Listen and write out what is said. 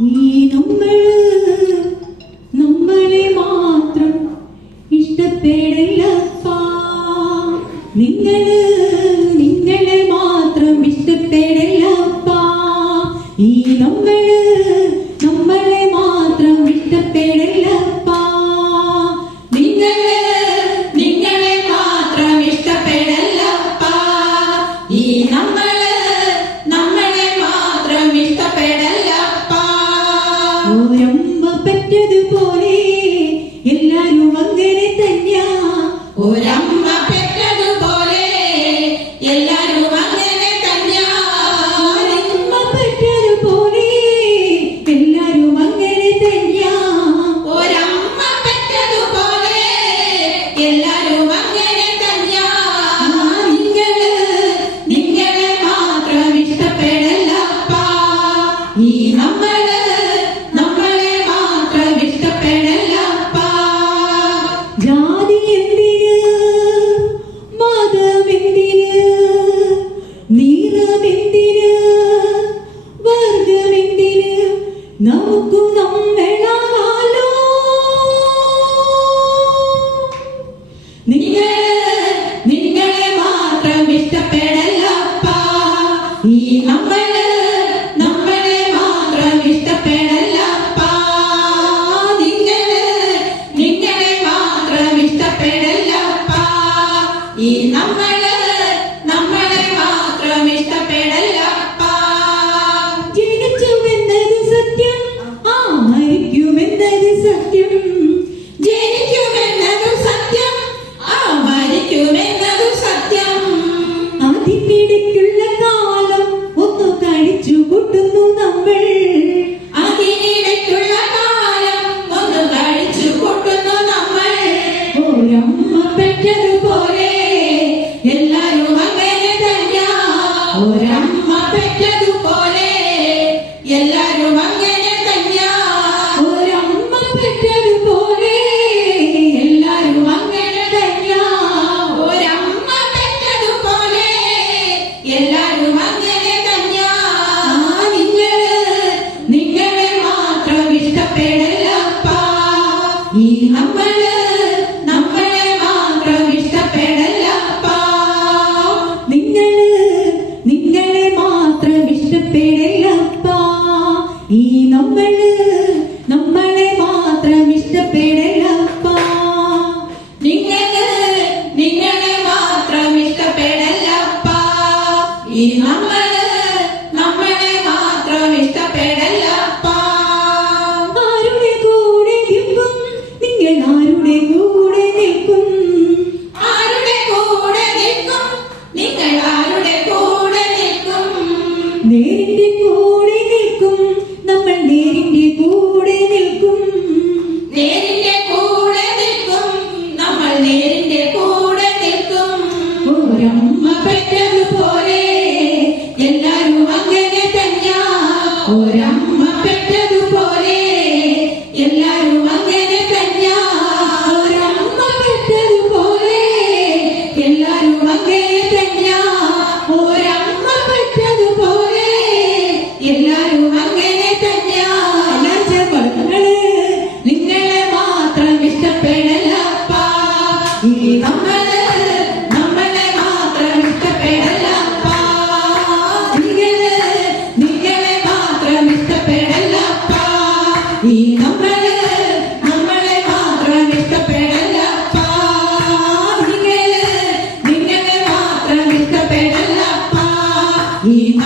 ഈ നമ്മൾ നമ്മളെ മാത്രം பெற்றது போல നിങ്ങളെ മാത്രം ഇഷ്ടപ്പെടല്ലപ്പാ ഈ നമ്മൾ നമ്മളെ മാത്രം ഇഷ്ടപ്പെടല്ലപ്പാ നിങ്ങളെ മാത്രം ഇഷ്ടപ്പെടല്ലപ്പാ ഈ നമ്മളെ പെറ്റതുപോലെ എല്ലാരും അങ്ങനെ തന്നെയാ. ഒരമ്മ പെറ്റതുപോലെ എല്ലാരും അങ്ങനെ തന്നെയാ. ഒരമ്മ പെറ്റതുപോലെ എല്ലാരും അങ്ങനെ തന്നെയാ. നിങ്ങൾ നിങ്ങളെ മാത്രം ഇഷ്ടപ്പെടലപ്പാ. ഈ നമ്മൾ we